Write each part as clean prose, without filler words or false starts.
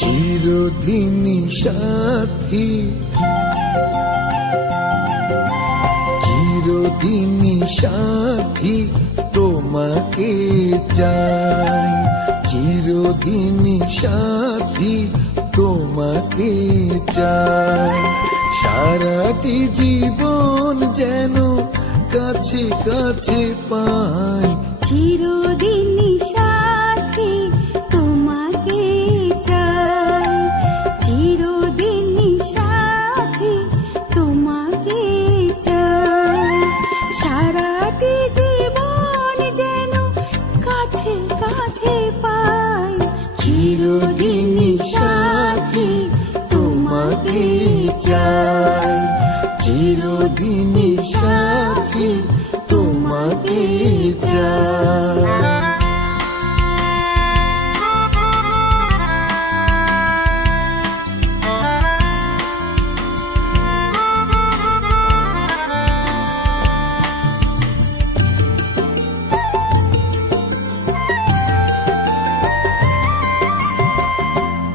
চিরদিনই সাথী, চিরদিনই সাথী তোমাকে চাই, চিরদিনই সাথী তোমাকে চাই। সারাটি জীবন যেন কাছে কাছে পাই, চিরদিনই সাথী তোমাকে চাই, চিরদিনই সাথী তোমাকে চাই। সারাটি জীবন যেন কাছে কাছে পাই, চিরদিনই সাথী তোমাকে চাই, চিরদিনই সাথী তোমাকে চাই।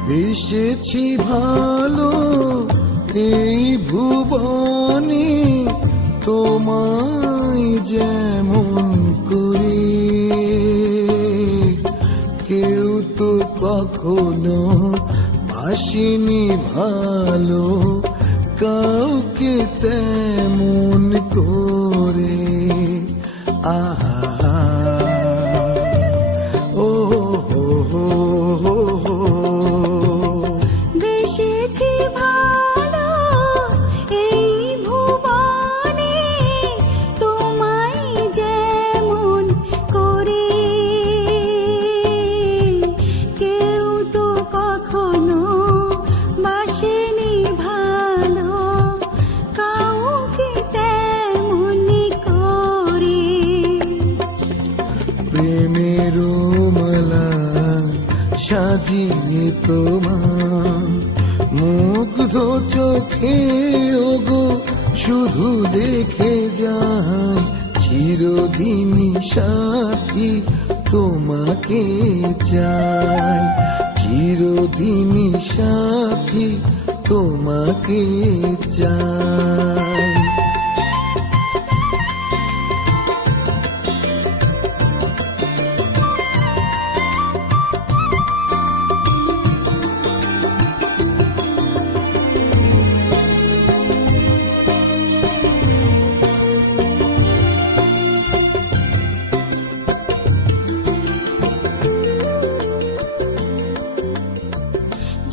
বেসেছি ভালো এই ভুবনে, তোমায় যেমন করে কেউ তো কখনো বাসেনি ভালো কাউকে তেমন করে। আহা ও হো হো হো হো, বেসেছি ভালো এই ভুবনে, তোমায় যেমন করে কেউ তো কখনো বাসেনি ভালো কাউকে তেমন করে। প্রেমের মালা সাজিয়ে তোমার মুগ্ধ চোখে ওগো শুধু দেখে যাই, চিরদিনই সাথী তোমাকে চাই, চিরদিনই সাথী তোমাকে চাই।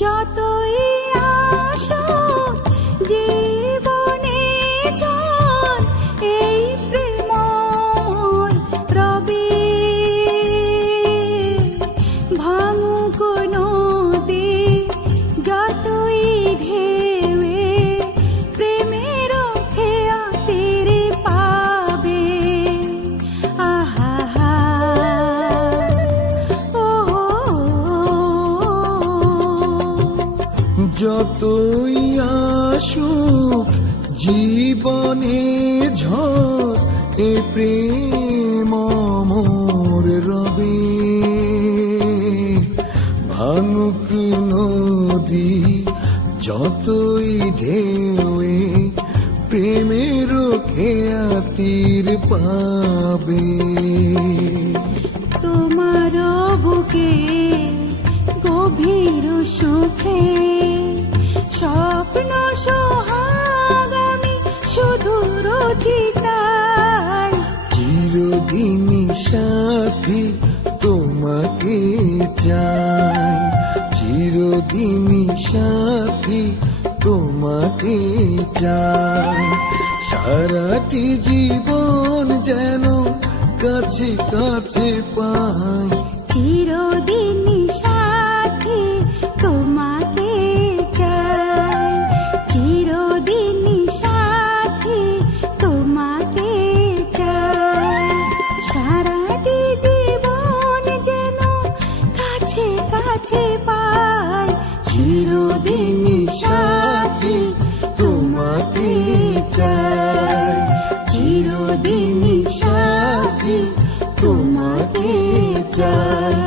যতই আসো জীবনে ঝড়, এই প্রেম মোর রবে ভাঙুক নদী যতই ঢেউয়ে, প্রেমের খেয়া তীরে পাবে। আহা হা ও যতই আসুক জীবনে ঝড়, এ প্রেম মোর রবে ভাঙুক নদী যতই ঢেউয়ে, প্রেমের খেয়া তীর পাবে। তোমার বুকে গভীর সুখে স্বপ্ন সোহাগ আমি শুধু রচিতাই, চিরদিনই সাথী তোমাকে চাই, চিরদিনই সাথী তোমাকে চাই। সারাটি জীবন যেন কাছে কাছে পাই, চিরদিনই সাথী তোমাকে চাই, চিরদিনই সাথী তোমাকে চাই। সারাটি জীবন যেন কাছে কাছে পাই, চিরদিন সাথী তোমাকে চাই, চিরদিন সাথী তোমাকে চাই।